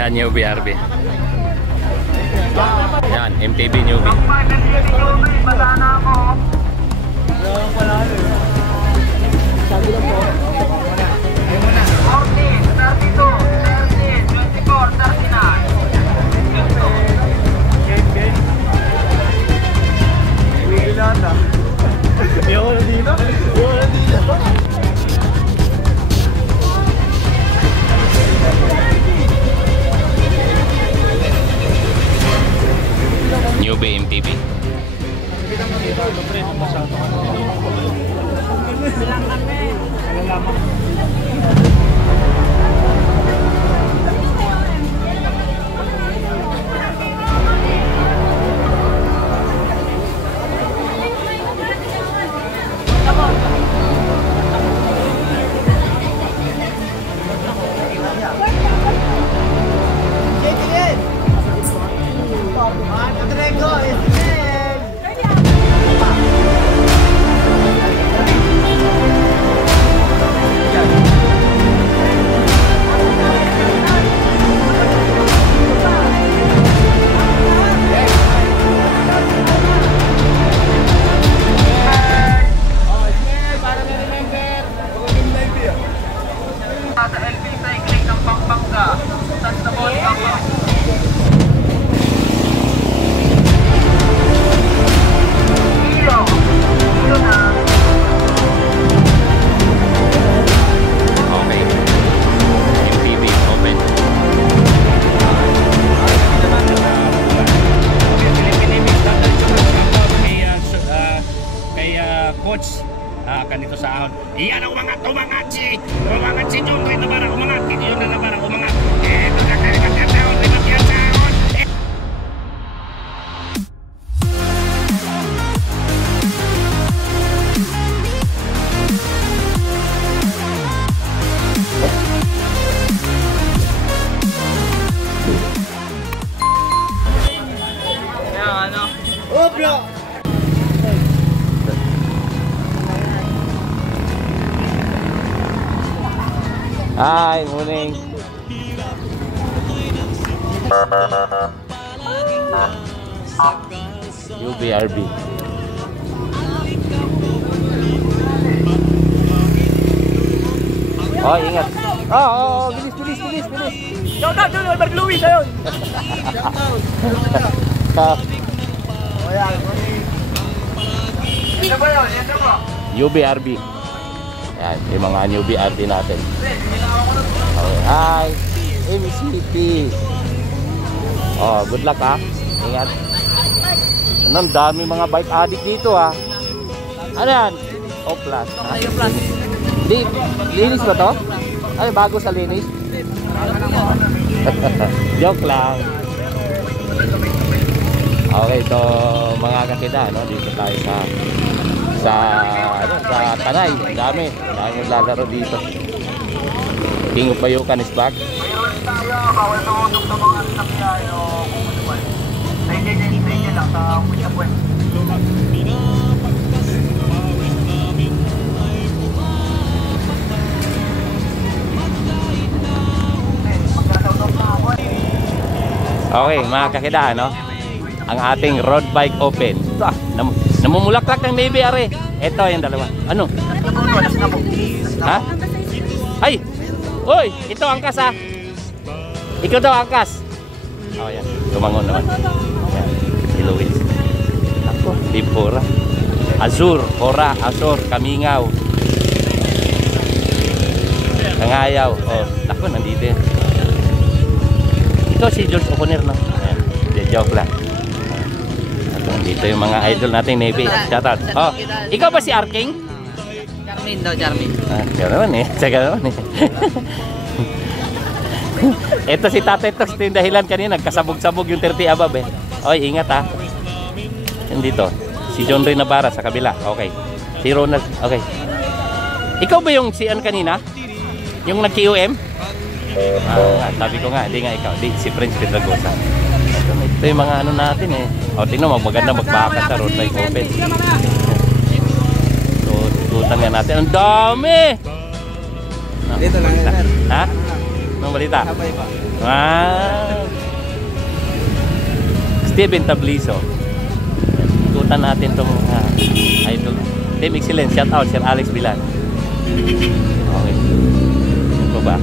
Ayan, newbie RB. Ayan, MTB newbie. Sabi lang po. 40, 32, 13, 24, 39. Hindi lahat ah. Ayaw ko na dito. Newbie MTB. Sa LB Cycling ng Pampanga, Santa Monica po. Iyo na. Okay. MTB open. Kay coach kanito sa ahon. Iyan ang umangat si John Ray na parang umangat, hindi yun na parang umangat. Ito na kaya katahon, limat yan sa ahon. Kaya ano? Obra! Hi, morning. UBRB. Oh, ingat. Oh, bilis. Shout out to Albert Louis ayun. Ano ba yun? Yan ba? UBRB. Yan, yung mga newbie RB natin. Okay, hi. MCP. Oh, good luck ha. Ingat. Ang dami mga bike addict dito ha. Ano yan? O plus. Ayun plus. Linis ba to? Ay, bago sa linis? Joke lang. Okay, so mga kakita, no? Dito tayo sa Tanay. Dami lalaro dito. King of Bayucan is back. Mayroon tayo, bawal tumutong sa mga sasakyan o kumutuman. Sa inyo lang, sa Puyapuan. Okay, mga kakita, no? Ang ating road bike open. Ito namumulaklak ng Navy are. Ito yung dalawa. Ano? Ha? Ay! Uy! Ito angkas ha! Ikaw daw angkas! Oh, yan. Tumangon naman. Yan. Si Luis. Ako, di Pora. Azur, Pora, Azur, Kamingaw. Kangayaw. Oh, ako, nandito yan. Ito si George O'Connor, no? Ayan. Joke lang. Dito yung mga idol natin Navy. Shout out. Oh, ikaw ba si Arking? Charmin daw, Charmin. Siya naman eh. Ito si Tatay Tox, ito yung dahilan kanina. Nagkasabog-sabog yung 30 above eh. Oy, ingat ha. Yan dito. Si John Ray Navarra sa kabila. Okay. Si Ronald. Okay. Ikaw ba yung si An kanina? Yung nag-QM? Sabi ko nga, hindi nga ikaw. Di, si Prince Pedragosa. Ito yung mga ano natin eh. O, tingnan mo, maganda magbakas sa road bike open. So, tututan nga natin. Ang dami! Dito lang yan, sir. Ha? Anong balita? Sabay pa. Steven Tabliso. Ikutan natin itong idol. Team Excellence, shout out Sir Alex Bilan. Okay. Ito ba?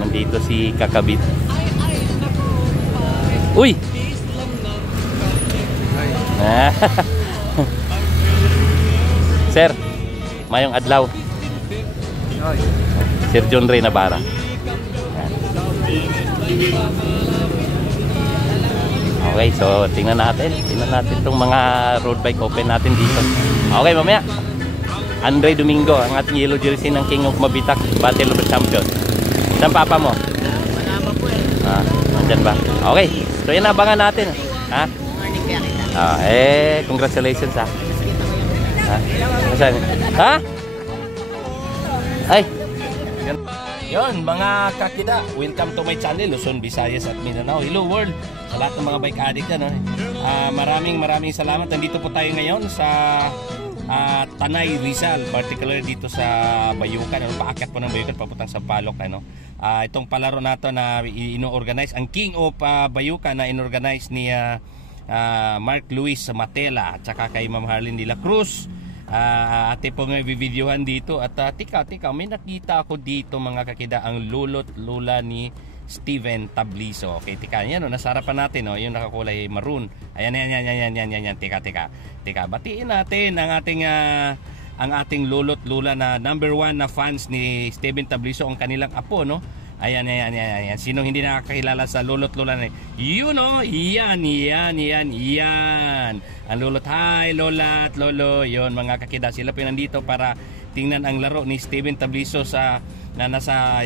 Nandito si Kakabit. Uy! Sir, mayong adlaw. Sir John Ray Navarra. Okay, so tingnan natin itong mga road bike open natin dito. Okay, mamaya Andre Domingo, ang ating yellow jersey ng King of Mabitak, Battle of the Champion. Saan papa mo? Wala pa po eh. Nandyan ba? Okay, so yan abangan natin. Ha? Morning kaya kita. Congratulations ha. Saan? Ha? Ay! Yon mga kakida, welcome to my channel, Luzon, Visayas at Mindanao. Hello world, sa lahat ng mga bike addict yan. Maraming salamat. Nandito po tayo ngayon sa Tanay, Rizal, particular dito sa Bayucan. Paakyat po ng Bayucan, papuntang sa Palok. Itong palaro nato na ino-organize, ang King of Bayucan na ino-organize ni Mark Luis Matela at saka kay Ma'am Harlene de la Cruz. Ate po may bibidyohan dito at tika may nakita ako dito mga kakida, ang lulot lula ni Steven Tabliso. Okay, tika yan nasa harapan natin yung nakakulay maroon. Ayan. Tika batiin natin ang ating lulot lula na number 1 na fans ni Steven Tabliso, ang kanilang apo, no? Ayan. Sino hindi nakakilala sa lulot lula na yun, no? Yan. Ang lulot, hi lola at lolo. Yun mga kakida, sila po nandito para tingnan ang laro ni Steven Tabliso na nasa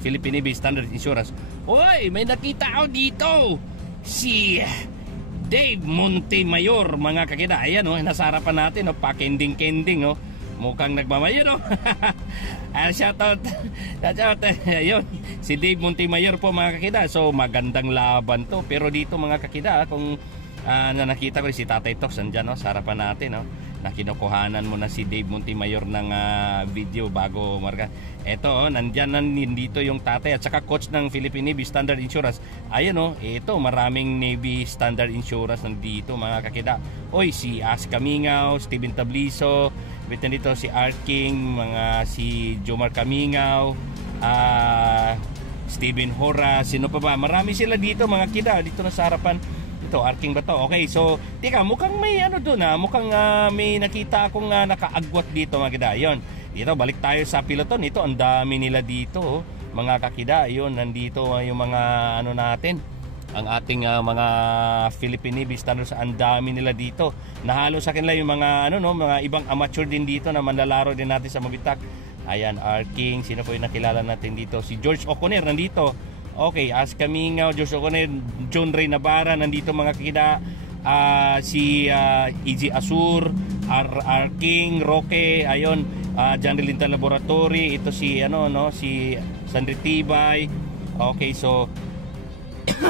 Philippine Navy Standard Insurance. Oy, may nakita ako dito. Si Dave Montemayor mga kakida. Ayan, nasa harapan natin, pa-kending-kending, mukhang nagmamayo, no? Shoutout. Ayun, si Dave Montemayor po mga kakida. So magandang laban to. Pero dito mga kakida, kung nakita ko si Tatay Tox andyan, sa harapan natin, nakinukuhanan mo na si Dave Montemayor ng video bago marka. Eto, nandito yung tatay at saka coach ng Philippine Navy Standard Insurance. Ayun, ito maraming Navy Standard Insurance nandito mga kakida. Oy, si Aska Mingaw, Steven Tabliso, dito si Art King, si Jomar Kamingaw, Steven Horas, sino pa ba? Marami sila dito mga kida, dito na sa harapan. Ito, Art King ba to? Okay, so tika, mukhang may doon, mukhang may nakita akong nakaagwat dito mga kida. Ayun, dito balik tayo sa peloton. Ito, ang dami nila dito, mga kakida. Ayun, nandito yung mga natin, ang ating mga Philippine Navy Standards. Ang dami nila dito. Nahalo sa kanila yung mga mga ibang amateur din dito na manlalaro din natin sa Mabitak. Ayan, Art King, sino po yung nakilala natin dito? Si George Oconer nandito. Okay, Aska Mingaw, George Oconer, John Ray Navarra nandito mga kakida. Si E.G. Asur, R. King, Roque, ayun, John Relinta Laboratory, ito si si Sandri Tibay. Okay, so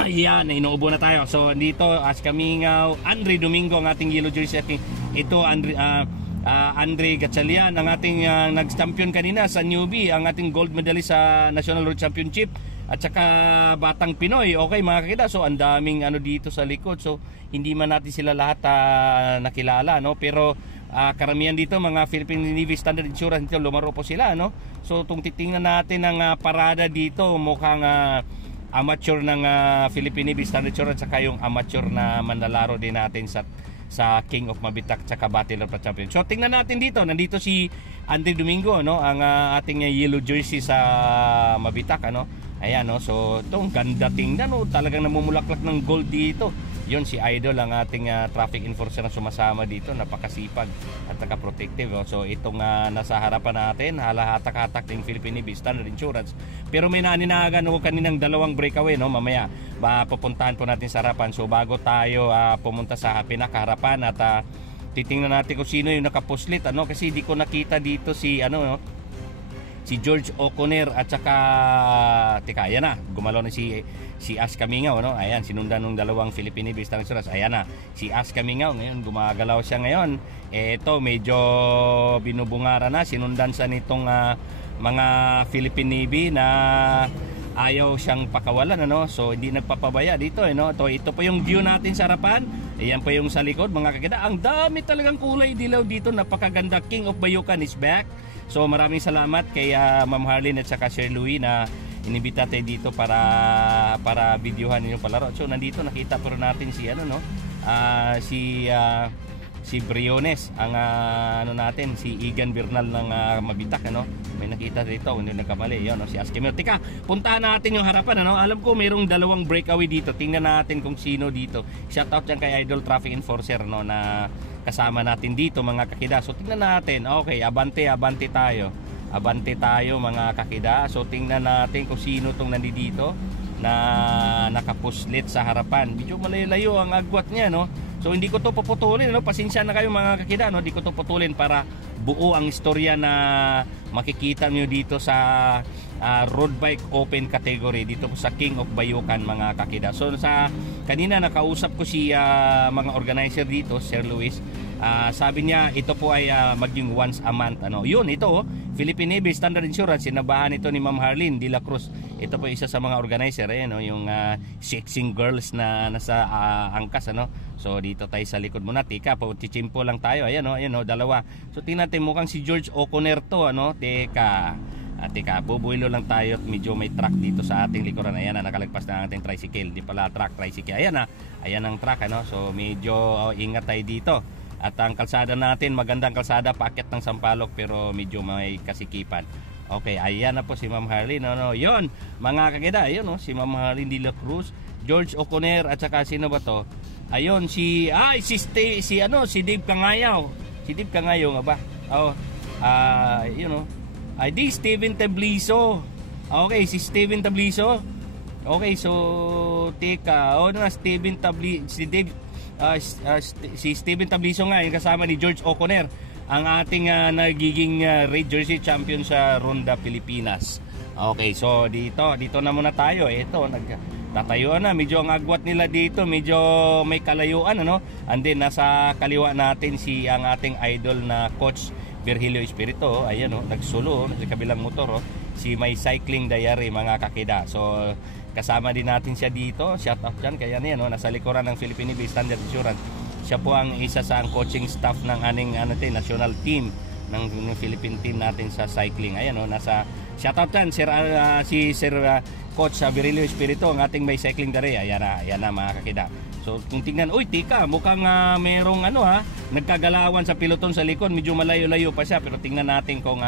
yan, inuubo na tayo. So dito, Aska Mingaw, Andre Domingo ang ating yellow jersey. Ito Andre Gatchalian, ang ating nag-champion kanina sa newbie, ang ating gold medalist sa National Road Championship, at saka Batang Pinoy. Okay mga kakita, so ang daming dito sa likod. So hindi man natin sila lahat nakilala, pero karamihan dito mga Philippine Navy Standard Insurance, dito lumaro po sila, So kung titingnan natin ang parada dito, mukhang amateur ng Philippine Navy Standard Insurance, saka yung amateur na manlalaro din natin sa King of Mabitak tsaka Battle of the Champion. So tingnan natin dito, nandito si Andre Domingo, ang ating yellow jersey sa Mabitak, Ayan, so itong ganda tingnan, talagang namumulaklak ng gold dito. Yun si Idol, ang ating traffic enforcer na sumasama dito, napakasipag at naka-protective. So itong nasa harapan natin, halahatak-hatak ng Philippine Navy Standard Insurance. Pero may naninagan kaninang dalawang breakaway, mamaya papuntahan po natin sa harapan. So bago tayo pumunta sa pinakaharapan at titingnan natin kung sino yung nakapuslit, kasi di ko nakita dito si si George Oconer at saka ayan na, gumalaw na si Aska Mingaw, ayan, sinundan ng dalawang Philippine Navy Standard Insurance. Ayan na, si Aska Mingaw ngayon, gumagalaw siya ngayon. Ito, medyo binubungara na, sinundan sa nitong mga Philippine Navy na ayaw siyang pakawalan, ano? So hindi nagpapabaya dito, no? Ito po yung view natin sa harapan. Ayan pa yung sa likod, mga kakida. Ang dami talagang kulay dilaw dito, napakaganda. King of Bayucan is back. So maraming salamat kay Ma'am Harlene at saka Sir Louie na inibita tayo dito para videohan yung palaro. So nandito nakita pero natin si ano, no? Si Briones, ang ano natin, si Igan Bernal ng Mabitak, ano? May nakita dito, hindi nagkamali, yun, no? Si Askemio. Tika, puntahan natin yung harapan, ano? Alam ko mayroong dalawang breakaway dito. Tingnan natin kung sino dito. Shoutout dyan kay Idol Traffic Enforcer, no, na kasama natin dito, mga kakida. So tingnan natin. Okay, abante tayo. Abante tayo, mga kakida. So tingnan natin kung sino tong nandito na nakapuslit sa harapan. Medyo malayo-layo ang agwat niya, no? So hindi ko to puputulin, no? Pasensya na kayo, mga kakida, no? Hindi ko to putulin para buo ang istorya na makikita nyo dito sa road bike open category dito po sa King of Bayucan, mga kakida. So kanina nakausap ko si mga organizer dito, Sir Luis. Sabi niya ito po ay maging once a month, ano. Yun, ito Philippine Navy Standard Insurance, sinabahan ito ni Ma'am Harlene de la Cruz. Ito po isa sa mga organizer, no, yung sexing girls na nasa angkas, ano. So dito tayo sa likod muna. Tika, chichimpo lang tayo. Ayan, no, dalawa. So tingnan natin, mukhang si George O'Connor to, ano. Teka, bubuilo lang tayo at medyo may truck dito sa ating likuran. Ayan na, nakalagpas na ang ating tricycle. Di pala truck, tricycle. Ayan na, ayan ang truck, ano. So medyo ingat tayo dito. At ang kalsada natin, magandang kalsada, paakyat ng Sampaloc, pero medyo may kasikipan. Okay, ayan na po si Ma'am Harlene, no. Yun, mga kakida, ayun, no, si Ma'am Harlene de la Cruz, George O'Connor, at saka sino ba to? Ayun, si Dave Cangayaw. Si Dave Cangayaw nga ba? Yun, no. Di Steven Tabliso. Okay, si Steven Tabliso. Okay, so teka, Steven Tabliso, si Steven Tabliso nga, yung kasama ni George O'Connor, ang ating nagiging red jersey champion sa Ronda Pilipinas. Okay, so dito na muna tayo. Ito, nagtatayuan na. Medyo ang agwat nila dito, medyo may kalayuan, ano? And then nasa kaliwa natin ang ating idol na Coach Virgilio Espirito. Ayan, nagsulo sa kabilang motor, si My Cycling Diary, mga kakida. So kasama din natin siya dito. Shout out dyan. Kaya niya, nasa likuran ng Philippine Navy Standard Insurance. Siya po ang isa sa coaching staff ng aning national team ng Philippine team natin sa cycling. Ayan, nasa shout out dyan, si Sir Coach Virgilio Espirito, ang ating may cycling dare. Ayan na, mga kakida. So kung tingnan, tika, mukhang merong nagkagalawan sa piloton sa likod. Medyo malayo-layo pa siya, pero tingnan natin kung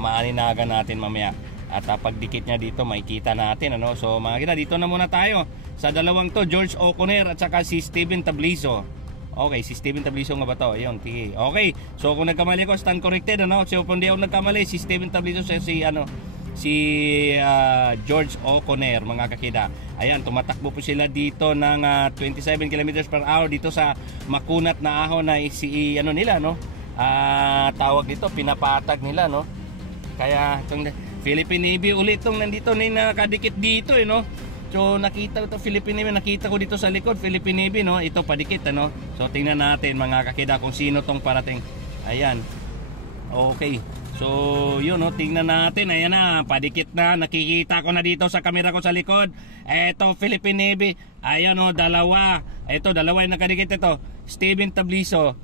maaninagan natin mamaya. At pagdikit niya dito, makikita natin, ano. So mga kita, dito na muna tayo sa dalawang to, George O'Connor at saka si Steven Tabliso. Okay, si Steven Tabliso nga ba to? Ayun, okay. So kung nagkamali ako, stand corrected, ano. So kung di ako nagkamali, si Steven Tabliso, si George O'Connor, mga kakida. Ayan, tumatakbo po sila dito ng 27 km/h dito sa makunat na ahon na nila, no. Tawag dito, pinapatag nila, no. Kaya itong Philippine Navy ulit itong nandito na nakadikit dito, no. So nakita ko Philippine Navy, nakita ko dito sa likod Philippine Navy, no. Ito padikit, ano. So tingnan natin, mga kakida, kung sino tong parating. Ayan. Okay. So yun, no, tingnan natin. Ayan na, padikit na. Nakikita ko na dito sa camera ko sa likod. Eto Philippine Navy. Ayan, no, dalawa. Ito, dalawa yung nakadikit ito. Steven Tabliso,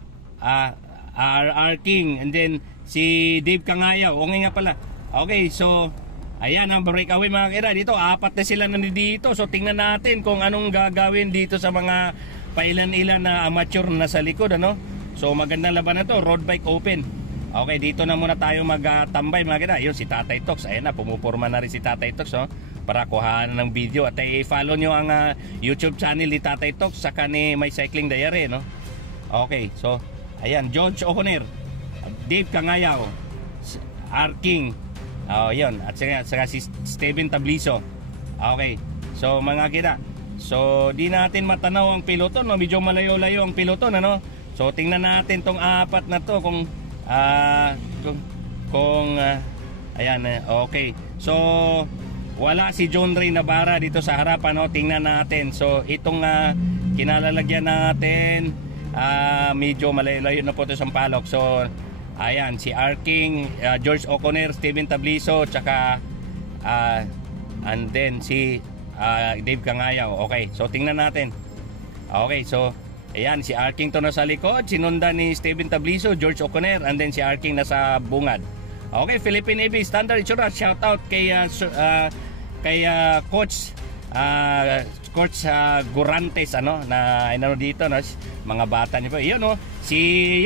R. King, and then si Dave Cangayaw. Okay nga pala. Okay, so ayan ang breakaway, mga kira. Dito, apat na sila nandito. So tingnan natin kung anong gagawin dito sa mga pailan-ilan na amateur na sa likod, ano. So magandang laban na to, road bike open. Okay, dito na muna tayo magtambay, mga kira. Yun, si Tatay Tox. Ayan na, pumuporma na rin si Tatay Tox, no, para kuhaan ng video. At i-follow nyo ang YouTube channel ni Tatay Tox saka ni My Cycling Diary, no. Okay, so ayan, George O'Connor, Dave Cangayaw, R. King, yun, at saka si Steven Tabliso. Okay, so mga kita, so di natin matanaw ang piloton, no? Medyo malayo-layo ang piloton, ano. So tingnan natin tong apat na to ayan, okay. So wala si John Ray Navarra dito sa harapan, no? Tingnan natin. So itong kinalalagyan natin, medyo malayo-layo na po ito sa Sampaloc. So Ayan, si Arking, George O'Connor, Steven Tabliso, tsaka and then si Dave Cangayaw. Okay, so tingnan natin. Okay, so ayan, si Arking to nasa likod, sinundan ni Steven Tabliso, George O'Connor, and then si Arking nasa bungad. Okay, Philippine Navy Standard Insurance, shout out kay Coach Gurantes na dito no, mga bata niyo po. Yun si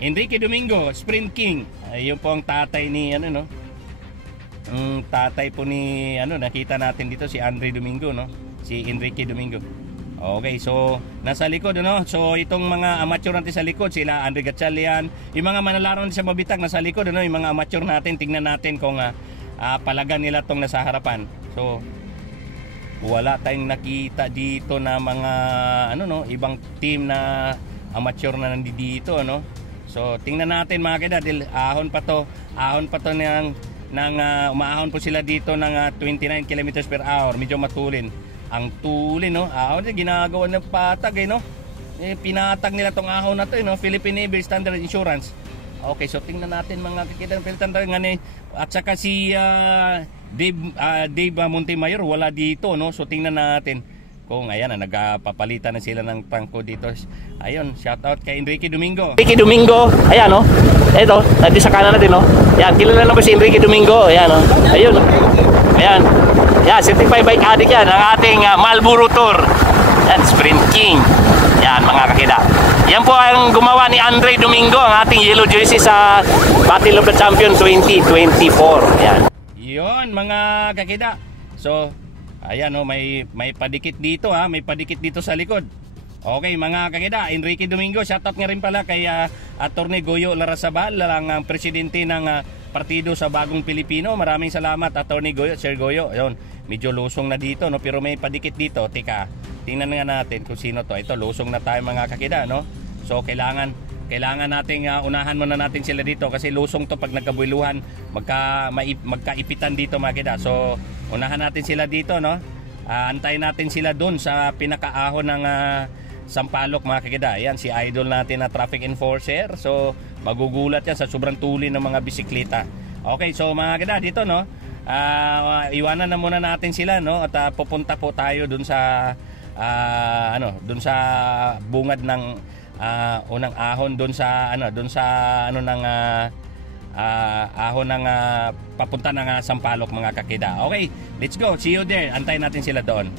Enrique Domingo, Sprint King. Yun po ang tatay ni tatay po ni nakita natin dito si Andre Domingo si Enrique Domingo. Okay, so nasa likod so itong mga amateur natin sa likod, sila Andre Gatchalian, yung mga manlalaro natin sa Mabitag nasa likod yung mga amateur natin, tingnan natin kung palagan nila tong nasa harapan. So wala tayong nakita dito na mga ibang team na amateur na nandito So tingnan natin mga kida, ahon pa to ng umaahon po sila dito ng 29 km per hour, medyo matulin. Ang tulin ahon ginagawa ng patag pinatag nila tong ahon na to Philippine Navy Standard Insurance. Okay, so tingnan natin mga kakita at saka si Dave Montemayor wala dito so tingnan natin kung ayan nagpapalitan na sila ng tangko dito. Ayun, shout out kay Enrique Domingo. Enrique Domingo, ayan ito, natin sa kanan natin yan, kilala na ba si Enrique Domingo? Ayan ayun ayan, yan, certified bike addict yan, ang ating Marlboro Tour. Yan, Sprint King. Yan mga kakida. Yan po ang gumawa ni Andre Domingo, ang ating yellow jersey sa Battle of the Champion 2024. Yan. Yun mga kakida. So, ayan may padikit dito may padikit dito sa likod. Okay mga kakida, Enrique Domingo, shoutout nga rin pala kay Attorney Goyo Larrazabal, ang presidente ng partido sa Bagong Pilipino. Maraming salamat Attorney Goyo, Sir Goyo. Ayun, medyo lusong na dito pero may padikit dito. Teka, tingnan nga natin kung sino to. Ito, lusong na tayo mga kakida So kailangan nating unahan muna natin sila dito kasi lusong to pag nagkabuiluhan, magkaipitan dito mga kakida. So unahan natin sila dito antayin natin sila doon sa pinakaahon ng Sampaloc mga kakida. Ayan, si idol natin na traffic enforcer. So magugulat yan sa sobrang tulin ng mga bisikleta. Okay, so mga kakida dito iwanan na muna natin sila at pupunta po tayo doon sa doon sa bungad ng unang ahon doon sa ahon ng papunta ng Sampaloc mga kakida. Okay, let's go. See you there. Antayin natin sila doon.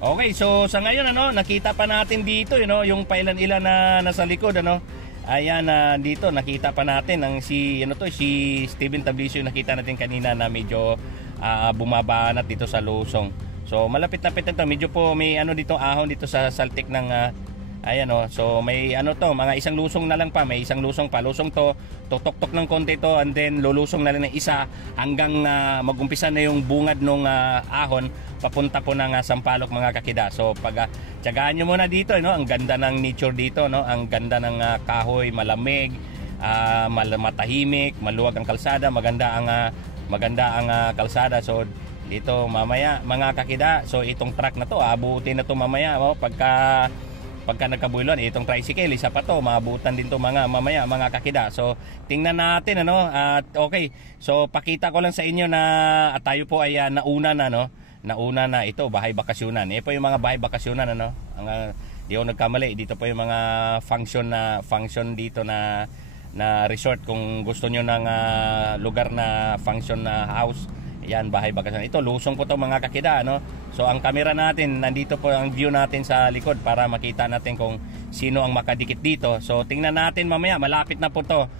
Okay, so sa ngayon nakita pa natin dito yung pailan-ilan na nasa likod Ayan, dito nakita pa natin ang si Steven Tabliso, nakita natin kanina na medyo bumabanat dito sa lusong. So malapit-lapit na to, medyo po may dito ahon dito sa saltik ng ayan so may mga isang lusong na lang pa, may isang lusong pa. Lusong to, tutok-tok ng konti to and then lulusong na lang ng isa hanggang magumpisa na yung bungad ng ahon papunta po ng Sampaloc mga kakida. So pag tiyagaan nyo muna dito ang ganda ng nature dito ang ganda ng kahoy, malamig, matahimik, maluwag ang kalsada, maganda ang kalsada. So dito mamaya mga kakida, so itong truck na to abutin na to mamaya pagka nagkabuiluan, itong tricycle isa pa to, maabutan din to mamaya mga kakida. So tingnan natin okay, so pakita ko lang sa inyo na tayo po ay nauna na ito, bahay bakasyonan. Po yung mga bahay bakasyonan di ako nagkamali, dito po yung mga function dito na resort. Kung gusto nyo ng lugar na function na house, yan, bahay bakasyonan. Ito, lusong po to mga kakida So ang camera natin, nandito po ang view natin sa likod para makita natin kung sino ang makadikit dito. So tingnan natin mamaya, malapit na po to.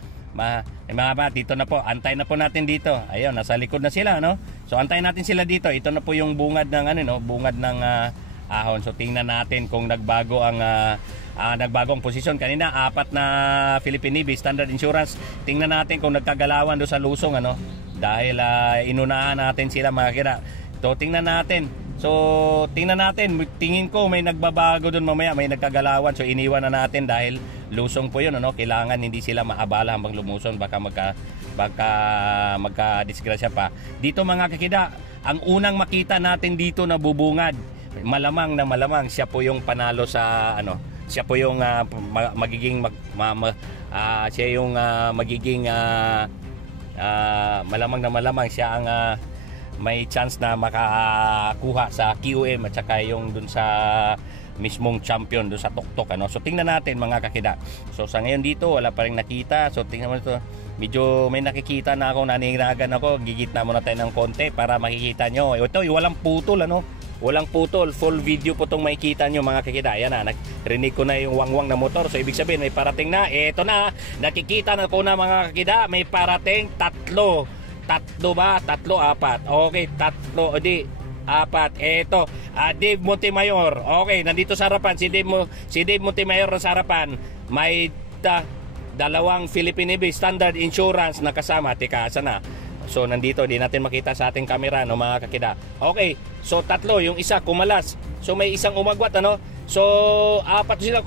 Dito na po, antay na po natin dito. Ayun, nasa likod na sila So antayin natin sila dito. Ito na po yung bungad ng bungad ng ahon. So tingnan natin kung nagbago ang posisyon. Kanina 4 na Philippine Navy Standard Insurance. Tingnan natin kung nagkagalawan do sa lusong dahil inunahan natin sila mga kira. So tingnan natin. Tingin ko may nagbabago doon mamaya, may nagkagalawan. So iniwan na natin dahil lusong po 'yun Kailangan hindi sila maabala habang lumuson, baka magka-disgrasya pa. Dito mga kakida, ang unang makita natin dito na bubungad, malamang siya po yung panalo sa siya po yung magiging siya yung magiging malamang na malamang siya ang may chance na makakuha sa QM at saka yung dun sa mismong champion dun sa tuktok, ano. So tingnan natin mga kakida. So sa ngayon dito wala pa rin nakita. So tingnan mo ito. Medyo may nakikita na ako, naninginagan ako. Gigitna muna tayo ng konti para makikita nyo. Ito, walang putol, ano. Walang putol. Full video po itong makikita nyo mga kakida. Ayan na, narinig ko na yung wangwang na motor. So ibig sabihin may parating na. Ito na, nakikita na po na mga kakida. May parating tatlo. Tatlo ba? Tatlo, apat. Okay, tatlo. O di, apat. Eto, Dave Montemayor. Okay, nandito sa harapan. Si Dave Montemayor sa harapan. May dalawang Philippine Navy Standard Insurance na kasama. Teka, sana? So, nandito. Di natin makita sa ating camera, no, mga kakida. Okay, so tatlo. Yung isa, kumalas. So, may isang umagwat, ano? So, apat sila,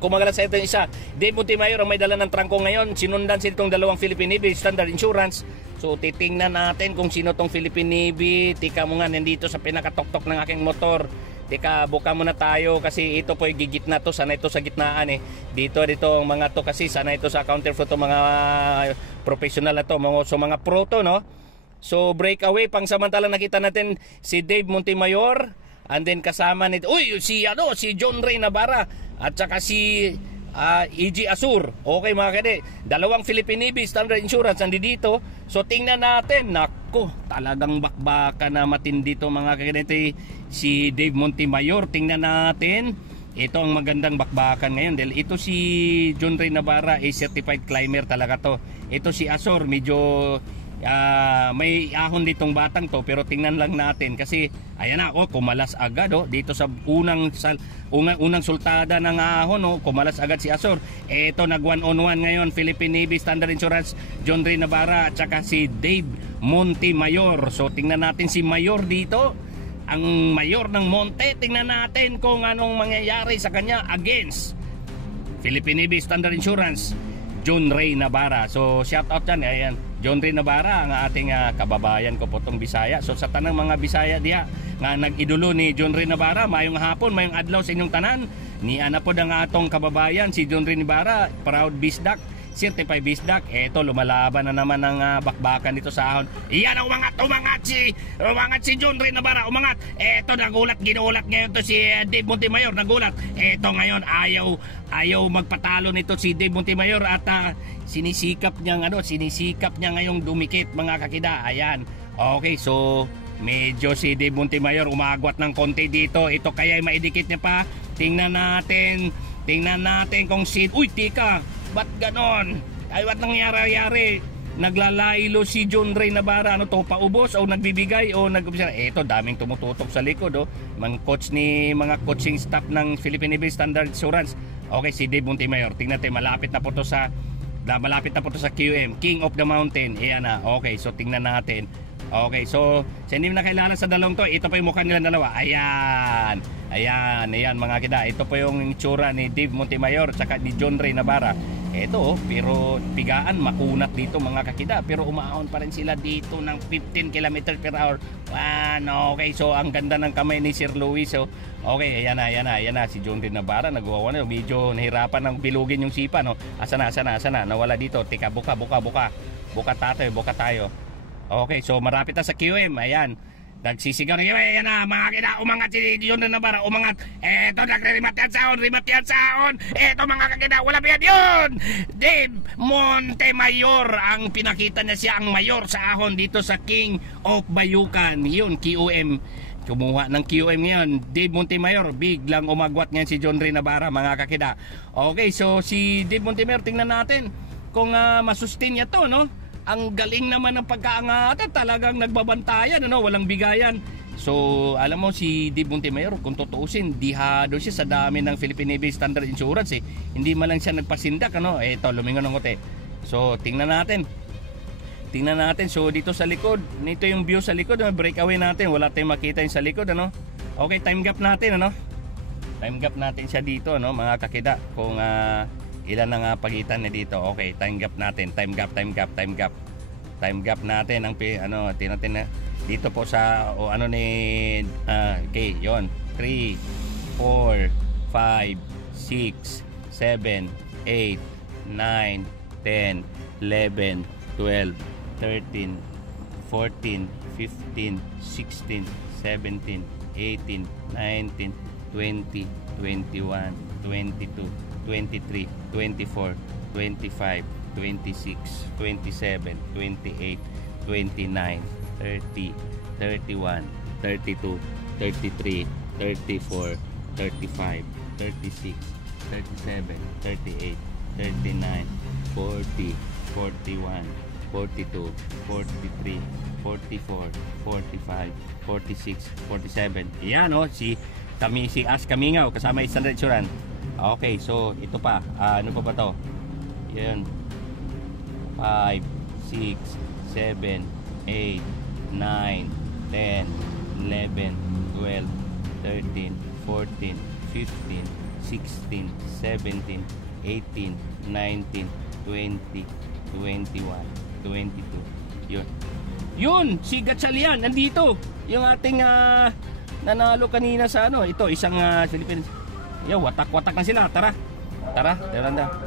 kumagalas sa ito yung isa. Dave Montemayor ang may dala ng trangko ngayon. Sinundan sila itong dalawang Philippine Navy Standard Insurance. So, titingnan natin kung sino tong Philippine Navy. Tika mo nga, nandito sa pinakatoktok ng aking motor. Tika, buka muna tayo kasi ito po yung gigitna to. Sana ito sa gitnaan eh. Dito ang mga to kasi sana ito sa counterfeit to, mga professional na to. So, mga pro to, no? So, breakaway. Pangsamantala nakita natin si Dave Montemayor. And then kasama nito, si John Ray Navarra at saka si E.G. Asur. Okay mga kade, dalawang Philippine Navy Standard Insurance nandito. So tingnan natin, nako, talagang bakbaka na matindi to mga kade. Si Dave Montemayor, tingnan natin. Ito ang magandang bakbakan ngayon dahil ito si John Ray Navarra ay certified climber talaga to. Ito si Asur, medyo may ahon ditong batang to, pero tingnan lang natin kasi ayan na, kumalas agad dito sa unang sultada ng ahon, kumalas agad si Asur. Eto, nag 1-on-1 ngayon Philippine Navy Standard Insurance, John Ray Navarra at saka si Dave Montemayor. So tingnan natin si Mayor dito, ang Mayor ng Monte. Tingnan natin kung anong mangyayari sa kanya against Philippine Navy Standard Insurance, John Ray Navarra. So shout out dyan, ayan, John Ray Navarra, ang ating kababayan ko po itong Bisaya. So sa tanang mga Bisaya diya nga nag-idolo ni John Ray Navarra, mayong hapon, mayong adlaw sa inyong tanan. Ni ana po ang atong kababayan si John Ray Navarra, proud Bisdak, certified Bisdak. Eto, lumalaban na naman ang bakbakan dito sa ahon. Iyan ang umangat si John Ray Navarra, umangat. Eto, ginulat ngayon to si Dave Montemayor, nagulat. Eto ngayon, ayaw magpatalo nito si Dave Montemayor at sinisikap niya ngayong dumikit mga kakida. Ayan. Okay, so medyo si Dave Montemayor umagwat ng konti dito. Ito kaya maidikit niya pa. Tingnan natin kung uy, tika, ba't ganon? Ay, ba't nangyari? Naglalaylo si John Ray Navarra, paubos o nagbibigay o eto, daming tumututok sa likod, mga coaching staff ng Philippine Navy Standard Insurance. Okay, si Dave Montemayor, tingnan natin, malapit na po to sa QM, King of the Mountain. Ayan na. Okay, so tingnan natin. Okay, so sa hindi mo nakilala sa dalawang to, ito pa yung mukha nila dalawa. Ayan mga kida. Ito po yung itsura ni Dave Montemayor saka ni John Ray Navarra. Ito, pero pigaan, makunat dito mga kakida. Pero umaahon pa rin sila dito ng 15 km per hour. Okay, so ang ganda ng kamay ni Sir Louis. So, okay, ayan na. Si John Ray Navarra, nagawa na. Medyo nahirapan ng bilugin yung sipa, no? Asa na? Nawala dito. Tika, buka. Buka tayo. Okay, so marapit na sa QM. Ayan. Nagsisigaw na, ayan na, mga kida, umangat si John Ray Navarra, umangat. Eto, nagre-rimat yan saon. Eto mga kakida, wala pa yan yun. Dave Montemayor, ang pinakita niya siya ang mayor sa ahon dito sa King of Bayukan. Yun, QM. Kumuha ng QM ngayon. Dave Montemayor, biglang umagwat ngayon si John Ray Navarra, mga kakida. Okay, so si Dave Montemayor, tingnan natin kung masustain niya to, no? Ang galing naman ng pagkaangatan, talagang nagbabantayan, walang bigayan. So, alam mo si Dave Montemayor, kung tutuusin, dihado siya sa dami ng Philippine Navy Standard Insurance eh. Hindi man lang siya nagpasindak, Eto, lumingon ng kote. So, tingnan natin. So, dito sa likod, nito yung view sa likod, breakaway natin, wala tayong makita yung sa likod, Okay, time gap natin, Time gap natin siya dito, mga kakida, kung ilan ang pagitan niya dito. Okay, time gap natin. Time gap natin ang tinatin na dito po sa okay, yon. 3, 4, 5, 6, 7, 8, 9, 10, 11, 12, 13, 14, 15, 16, 17, 18, 19, 20, 21, 22, 23, 24, 25, 26, 27, 28, 29, 30, 31, 32, 33, 34, 35, 36, 37, 38, 39, 40, 41, 42, 43, 44, 45, 46, 47. Yan o, si As Kamingaw kasama Standard Insurance. Okay, so ito pa, ano pa ba to? Yan, 5, 6, 7, 8, 9, 10, 11, 12, 13, 14, 15, 16, 17, 18, 19, 20, 21, 22. Yun, si Gatchalian nandito. Yung ating nanalo kanina sa ano, ito isang Philippines. Yo, watak-watak na sila. Tara. Tara.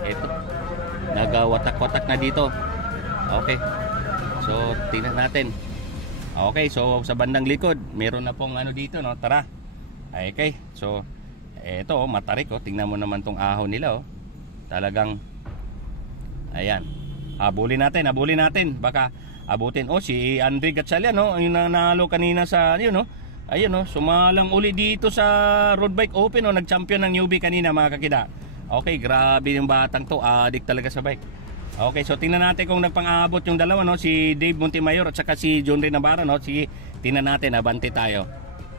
Ito. Nagawatak-watak na dito. Okay. So, tingnan natin. Okay, so sa bandang likod, meron na pong ano dito, no? Tara. Okay. So, eto, matarik, oh. Tingnan mo naman tong ahon nila, oh. Talagang ayan. Habulin natin. Baka abutin. Oh, si Andre Gatchalian, no? Yung nanalo kanina sa, yun, no? Ayun, no? Sumalang uli dito sa Road Bike Open, no? Nag-champion ng newbie kanina, mga kakida. Okay, grabe yung batang to. Adik talaga sa bike. Okay, so tingnan natin kung nagpang-abot yung dalawa, no? Si Dave Montemayor at saka si John Ray Navarra, no? Sige, tingnan natin, abante tayo.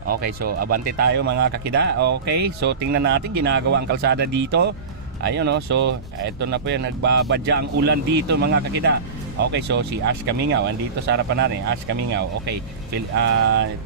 Okay, so abante tayo, mga kakida. Okay, so tingnan natin, ginagawa ang kalsada dito. Ayun, no? So, eto na po yan, nagbabadya ang ulan dito, mga kakida. Okay, so si Ash Kamingaw, andito sa harapan natin, Ash Kamingaw. Okay,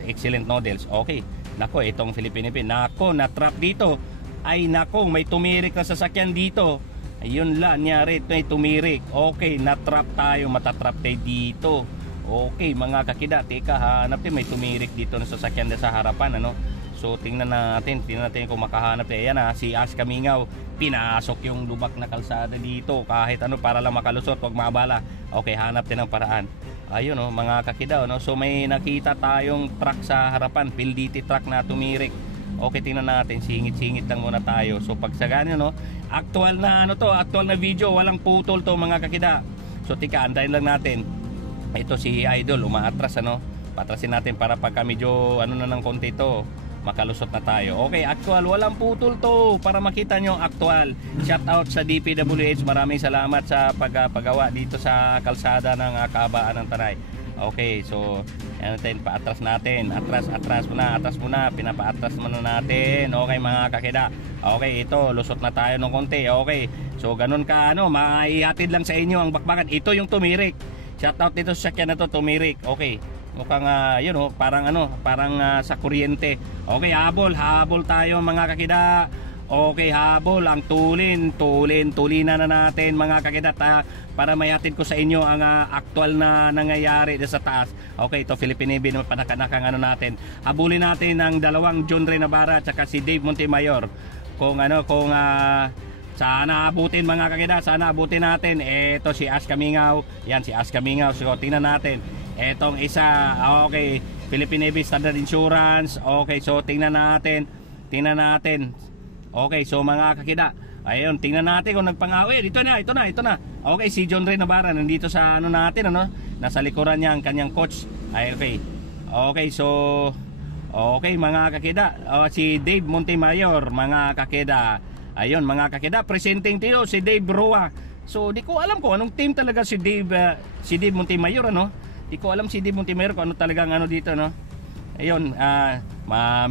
excellent models. Okay, nako, itong Philippine. Nako, na-trap dito. Ay, nako, may tumirik na sasakyan dito. Ayun lang, nyari, ito ay tumirik. Okay, na-trap tayo, matatrap tayo dito. Okay, mga kakida, teka, hanap tayo, may tumirik dito na sasakyan na sa harapan, ano? So, tingnan natin kung makahanap tayo. Ayan, si Ash Kamingaw, pinasok yung lubak na kalsada dito kahit ano para lang makalusot, wag mabala. Okay, hanap tayo ng paraan. Ayun, no, mga kakida, no? So, may nakita tayong truck sa harapan, PLDT truck na tumirik. Okay, tingnan natin, singit-singit lang muna tayo. So pag sa ganyan, no, actual na ano to, actual na video, walang putol to, mga kakida. So tika, andayin lang natin. Ito si Idol, umaatras, ano. Patrasin natin para pagka medyo ano na ng konti to, makalusot na tayo. Okay, actual, walang putol to, para makita nyo actual. Shout out sa DPWH, maraming salamat sa paggawa dito sa kalsada ng kahabaan ng Tanay. Okay, so ano tayo, paatras natin, atras muna, pinapaatras muna natin. Okay, mga kakida. Okay, ito, lusot na tayo ng konti. Okay, so ganun ka, ano, maihatid lang sa inyo ang bakbakan. Ito yung tumirik. Shout out dito sa sakyan na to, tumirik. Okay, mukhang yun, oh, parang ano, parang sa kuryente. Okay, habol tayo, mga kakida. Okay, habol, ang tulinan na natin, mga kakida, para mayatid ko sa inyo ang aktual na nangyayari sa taas. Okay, ito Philippine Navy, panakanakang ano natin. Habulin natin ang dalawang John Ray Navarra at saka si Dave Montemayor. Kung sana abutin, mga kakida, sana abutin natin. Ito si Ash Kamingaw. Yan, si Ash Kamingaw. So, tingnan natin. Etong isa, okay, Philippine Navy Standard Insurance. Okay, so tingnan natin. Okay, so mga kakida, ayun, tingnan natin kung nagpangawin. Ito na. Okay, si John Ray Navarra nandito sa ano natin, ano? Nasa likuran niya ang kanyang coach. Ay, okay. Okay, so okay, mga kakida, si Dave Montemayor, mga kakida. Ayun, mga kakida, presenting tayo si Dave Rua. So, di ko alam kung anong team talaga si Dave Montemayor, ano? Di ko alam si Dave Montemayor kung ano talagang ano dito, no? Ayun,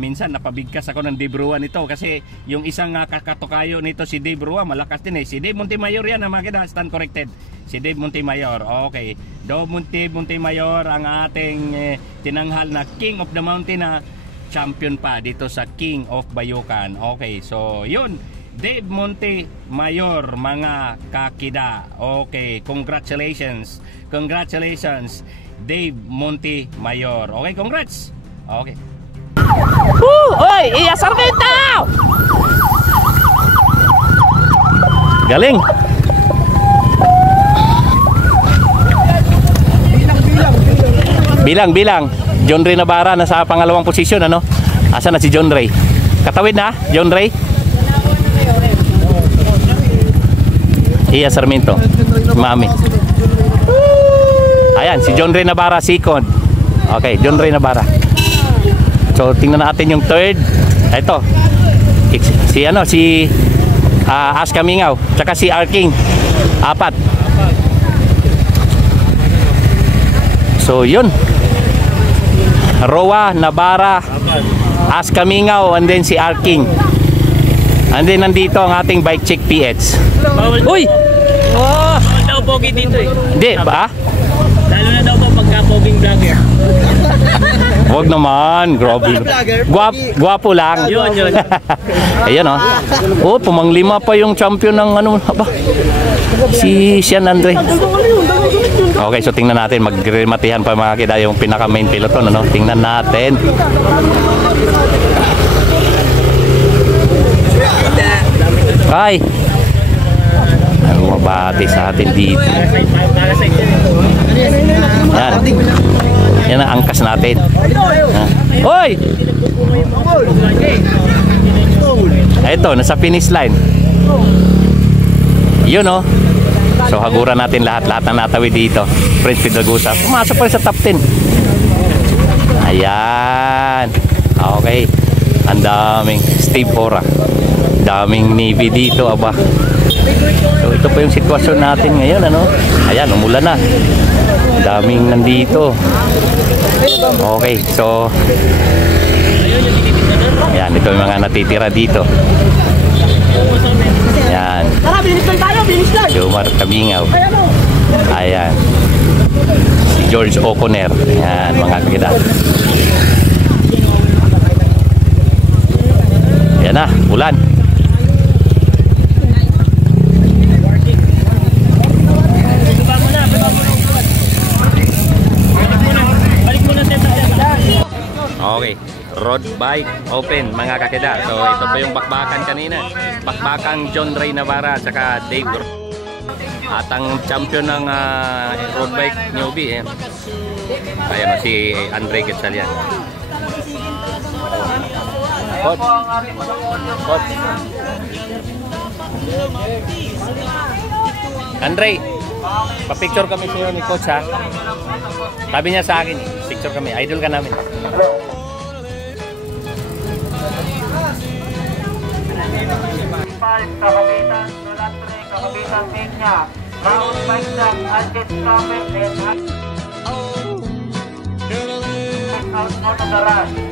minsan napabigkas ako ng Dave Rua nito kasi yung isang kakatokayo nito si Dave Rua, malakas din eh. Si Dave Montemayor yan, mga kakida, stand corrected. Si Dave Montemayor, okay. Dave Montemayor, ang ating tinanghal na King of the Mountain na champion pa dito sa King of Bayokan. Okay, so yun, Dave Montemayor, mga kakida. Okay, congratulations, Dave Montemayor. Okay, congrats. Okay. Oy, iya sarventa! Galing. Bilang. John Ray Navarra nasa pangalawang posisyon, ano? Asa na si John Ray? Katawid na, John Ray? Iya Sarmiento. Mami. Ayan, si John Ray Navarra second. Okay, John Ray Navarra. So tingnan natin yung third. Ito. Si Aska Mingaw, tsaka si Arking. 4. So yun. Roa, Navarra, Aska Mingaw, and then si Arking. And then nandito ang ating bike check PH. Uy! Oh! Daw pogi dito eh. Hindi, ba? Lalo na daw po pagka-poging vlogger. Huwag naman, grabe. Guwapo lang. Yun. Ayan o. Oh, pumanglima pa yung champion ng ano ba? Si Sean Andre. Okay, so tingnan natin. Magrimatihan pa mga kida yung pinaka main peloton. Ano? Tingnan natin. Ay! Ano mabati sa atin dito? Yan. Yan ang angkas natin. Hoy! Ito, nasa finish line. Yun o. So haguran natin lahat ng natawid dito. Prince Pedregosa. Pumasok pa rin sa top 10. Ayan. Okay. Ang daming Steve Ora. Daming Navy dito, aba. So ito pa yung sitwasyon natin ngayon, ano? Ayan, umulan na. Daming nandito. Okay, so ayan, ito yung mga natitira dito. Ayan. Jomar Kamingaw. Ayan. Si George O'Connor. Ayan, mga kagida. Ayan na, ulan. Okay, road bike open mga kakida. So ito pa yung bakbakan kanina. Bakbakang John Ray Navarra at saka Dave. At ang champion ng road bike newbie ayan si Andre Quetzalian. Coach. Andre, pa-picture kami sa'yo ni Coach ha. Sabi niya sa akin, picture kami, idol ka namin. Kakabitan, Nolatre, Kakabitan, Peña, Round Bike Shop, Alget Stopper, and out of the rush.